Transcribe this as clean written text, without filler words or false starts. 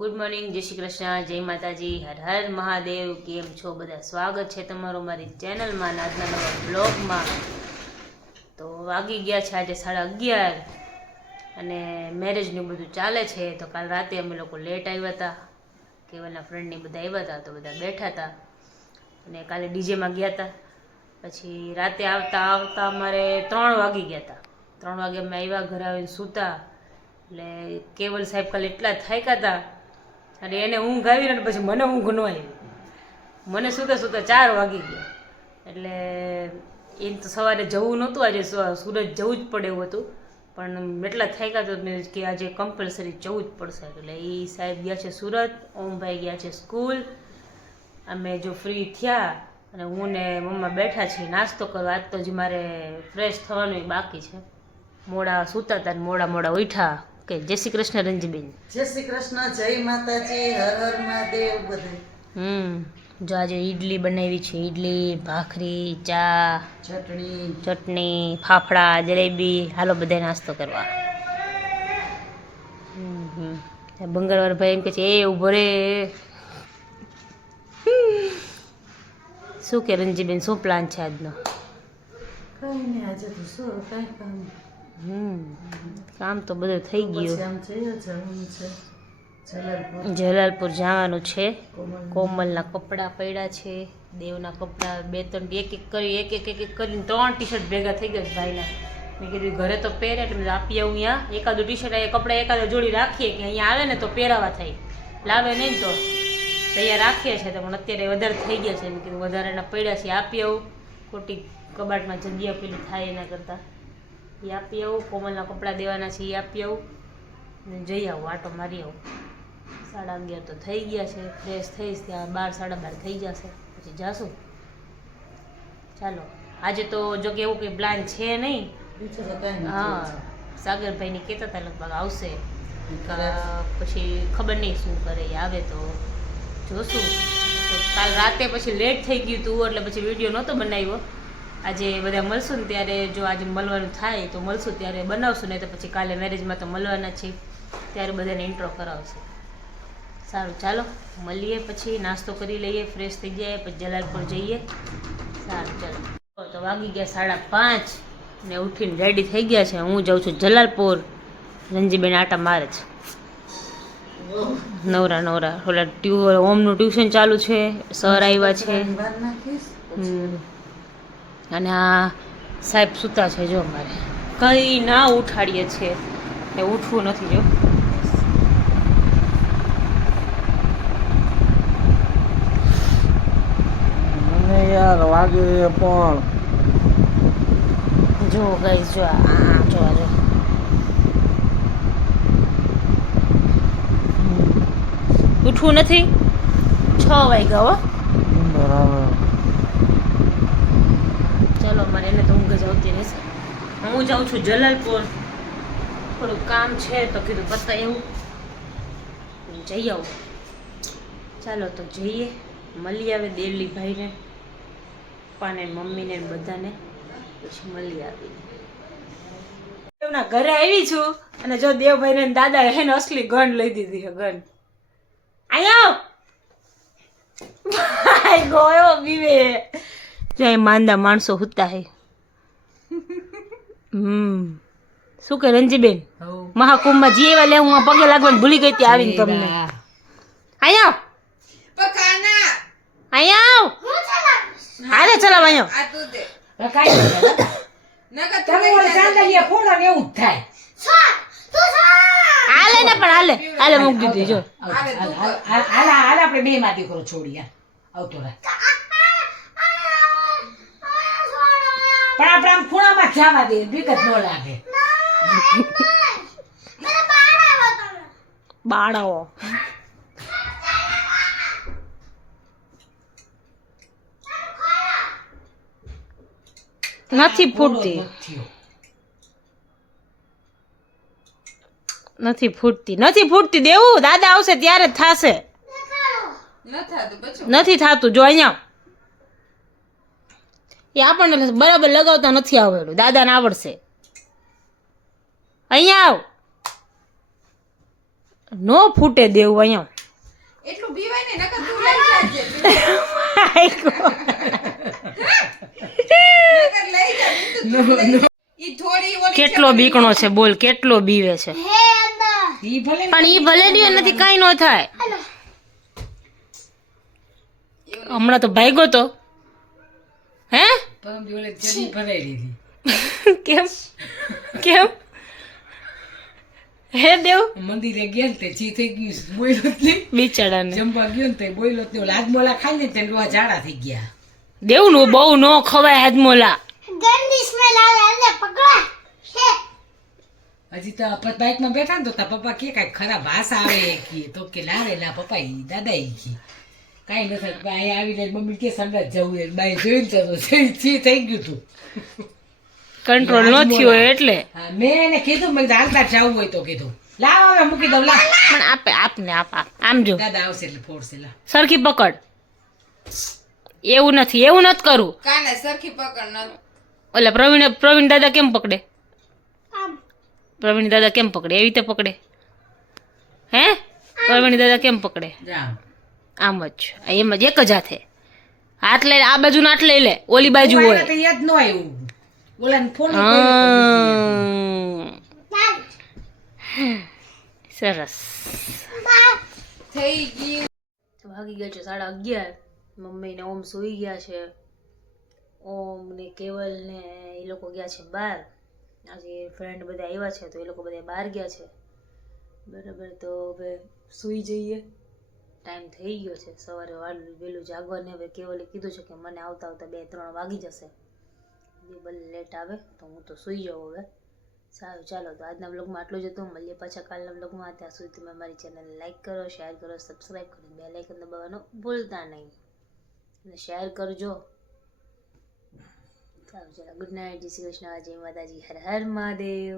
Good morning, જય શ્રી કૃષ્ણ, જય માતાજી, હર હર મહાદેવ. કેમ છો બધા? સ્વાગત છે તમારું મારી ચેનલમાં, આજના નવા બ્લોગમાં. તો વાગી ગયા છે આજે 11:30 અને મેરેજનું બધું ચાલે છે. તો કાલ રાતે અમે લોકો લેટ આવ્યા હતા, કેવલના ફ્રેન્ડની બધા આવ્યા હતા, તો બધા બેઠા હતા અને કાલે ડીજેમાં ગયા હતા. પછી રાતે આવતા આવતા અમારે 3 વાગી ગયા હતા. 3 વાગે અમે આવ્યા, ઘરે આવીને સૂતા. એટલે કેવલ સાહેબ કાલે એટલા થાક્યા હતા અને એને ઊંઘ આવી ને પછી મને ઊંઘ ન આવી. મને સૂતા સૂતા 4 વાગી ગયા. એટલે એમ તો સવારે જવું નહોતું, આજે સુરત જવું જ પડે એવું હતું, પણ એટલા થાક્યા તો મેં કે આજે કમ્પલસરી જવું જ પડશે. એટલે એ સાહેબ ગયા છે સુરત, ઓમભાઈ ગયા છે સ્કૂલ. અમે જો ફ્રી થયા અને હું ને મમ્મા બેઠા છીએ નાસ્તો કરવા. આજ તો જ મારે ફ્રેશ થવાનું બાકી છે. મોડા સૂતા હતા ને મોડા ઉઠ્યા. કે જય શ્રી કૃષ્ણ રંજીબેન. જય શ્રી કૃષ્ણ, જય માતાજી, હર હર મહાદેવ. બધે જો આજે ઈડલી બનાવી છે, ઈડલી, ભાખરી, ચા, ચટણી, ફાફડા, જલેબી. હાલો બધા નાસ્તો કરવા. બંગાળવાળા ભાઈ એમ કે છે એ ઉભો રે. શું કે રંજીબેન, શું પ્લાન છે આજનો? કઈ નહીં, આજે તો શું કઈ કામ. કામ તો બધું થઈ ગયું. આમ છે જવાનું છે જલાલપુર જવાનું છે. કોમલના કપડાં પડ્યા છે, દેવના કપડાં 2-3 એક કરીને 3 ટી-શર્ટ ભેગા થઈ ગયા ભાઈના. મેં કીધું ઘરે તો પહેરે એટલે મેં આપી આવું. અહીંયા એકાદું ટી-શર્ટ અહીંયા કપડાં એકાદો જોડી રાખીએ કે અહીંયા આવે ને તો પહેરાવા થાય, લાવે નહીં તો અહીંયા રાખીએ છીએ. તો પણ અત્યારે વધારે થઈ ગયા છે, મેં કીધું વધારેના પડ્યા છે આપી આવું. ખોટી કબાટમાં જગ્યા પેલી થાય એના કરતાં એ આપી આવું. કોમલના કપડાં દેવાના છે એ આપી આવું ને જઈ આવું, આટો મારી આવું. 11:30 તો થઈ ગયા છે. ફ્રેશ થઈશ ત્યાં 12, 12:30 થઈ જશે, પછી જાશું. ચાલો, આજે તો જો કે એવું કંઈ પ્લાન છે નહીં. હા, સાગરભાઈની કહેતા હતા લગભગ આવશે, પછી ખબર નહીં શું કરે. આવે તો જોશું. તો કાલ રાતે પછી લેટ થઈ ગયું હતું એટલે પછી વિડીયો નહોતો બનાવ્યો. આજે બધા મળશું ને ત્યારે, જો આજે મળવાનું થાય તો મળશું ત્યારે બનાવશું, નહીં તો પછી કાલે મેરેજમાં તો મળવાના છે ત્યારે બધાને ઇન્ટ્રો કરાવશે. સારું, ચાલો મળીએ, પછી નાસ્તો કરી લઈએ, ફ્રેશ થઈ જાય, પછી જલાલપુર જઈએ. સારું ચાલો. તો વાગી ગયા 5:30 ને ઉઠીને રેડી થઈ ગયા છે. હું જાઉં છું જલાલપુર. રંજીબેન આટા મારે છે નવરા. ઓલા ઓમનું ટ્યુશન ચાલુ છે, સર આવ્યા છે. અને આ સાહેબ સૂતા છે. જો મારે કંઈ ના ઉઠાડીએ છે ને ઉઠવું નથી. જો યાર વાગે પણ જો ગાઈસ, જો ઉઠવું નથી. 6 વાગ્યા હો. બરાબર. ચાલો, મારે એને તો ઊંઘ જ આવતી રહેશે. હું જાઉં છું જલાલપુર, થોડું કામ છે તો કીધું પતા એવું જઈ આવું. ચાલો તો જઈએ, મળી આવે દેવલીભાઈને, પપ્પાને, મમ્મીને બધાને, પછી મળી આવી. દેવના ઘરે આવી છું અને જો દેવભાઈને દાદા એને અસલી ગન લઈ દીધી છે. ગન આયા ગયો બીવે. જાય માંદા માણસો હુતા હે. શું કે રંજીબેન, મહાકુંભમાં જે એવા લે હું પગે લાગવાનું ભૂલી ગઈ હતી આવીને તમને. આયા હાલે ચલાવ આયો. હાલે ને પણ હાલે મૂકી દીધી. જો આપણે બે માંથી કરો છોડી આવતો રહે. પણ આપણે આમ ખૂણામાં જવા દે, વિગત ન લાગે. બાળાઓ નથી ફૂટતી. દેવું દાદા આવશે ત્યારે જ થશે. નથી થતું. જો અહીંયા એ આપણને બરાબર લગાવતા નથી આવડતું, દાદાને આવડશે. અહીંયા આવ. નો ફૂટે દેવું અહીંયા એટલું બીવાય ને નકર તું લઈ જાજે નકર લઈ જા બિંદુ ઈ થોડી ઓલી કેટલો બીકણો છે બોલ કેટલો બીવે છે ઈ ભલે પણ ઈ ભલે દી નથી કાઈ ન થાય હમણાં તો ભાગ્યો તો હે પરમ દિવસે ચડી ભરાઈ દીધી કેમ કેમ હે દેવ મંદિરે ગયા ને તે ચી થઈ ગયું બોયલો જ નહીં બિચારાને જમવા ગયો ને તે બોયલો જ નહીં લાજમોલા ખાઈ ને તે ડોહા ઝાડા થઈ ગયા દેવનું બહુ નો ખવાય હાજમોલા હજી તો બાઇકમાં બેઠા ને તો તાર પપ્પા કે કાંઈ ખરાબ ભાષા આવે કે તો કે ના રે ના પપ્પા ઈ દાદા ઈ કે કાંઈ ન થાય અહીંયા આવીને મમ્મી કે સંડાસ જવું એ બાઈ જોઈને તો ચી થઈ ગયું તું કંટ્રોલ ન થયો હોય એટલે હા મેં એને કીધું મેં કીધું હાલતા જવું હોય તો કીધું લાવ હવે મૂકી દઉં લાવ પણ આપને આપ આમ જો દાદા આવશે એટલે ફોડશે લા સરખી પકડ એવું નથી કરવું કાને સરખી પકડ ન ઓલા પ્રવીણ દાદા કેમ પકડે પ્રવીણ દાદા કેમ પકડે એવી રીતે પકડે હે પ્રવીણ દાદા કેમ પકડે જા આમ જ એમ જ એક જ હાથે હાથ લઈ આ બાજુ હાથ લઈ લે ઓલી બાજુ હોય તો યાદ ન આવ્યું ઓલાને ફોન સરસ થઈ ગયું વાગી ગયા છે 11:30 મમ્મી ને ઓમ સૂઈ ગયા છે ઓમ ને કેવલ ને એ લોકો ગયા છે બહાર આજે ફ્રેન્ડ બધા આવ્યા છે તો એ લોકો બધા બહાર ગયા છે બરાબર તો હવે સૂઈ જઈએ ટાઈમ થઈ ગયો છે સવારે વહેલું જાગવાને હવે કેવલે કીધું છે કે મને આવતા આવતા 2-3 વાગી જશે જે ભલે લેટ આવે તો હું તો સૂઈ જાઉં હવે સારું ચાલો તો આજના બ્લોગમાં આટલું જ હતું મળીએ પાછા કાલના બ્લોગમાં ત્યાં સુધી તમે અમારી ચેનલને લાઈક કરો શેર કરો સબસ્ક્રાઈબ કરો બેલ આઇકન દબાવવાનું ભૂલતા નહીં અને શેર કરજો સારું ચાલો ગુડ નાઇટ જય શ્રી કૃષ્ણ જય માતાજી હર હર મહાદેવ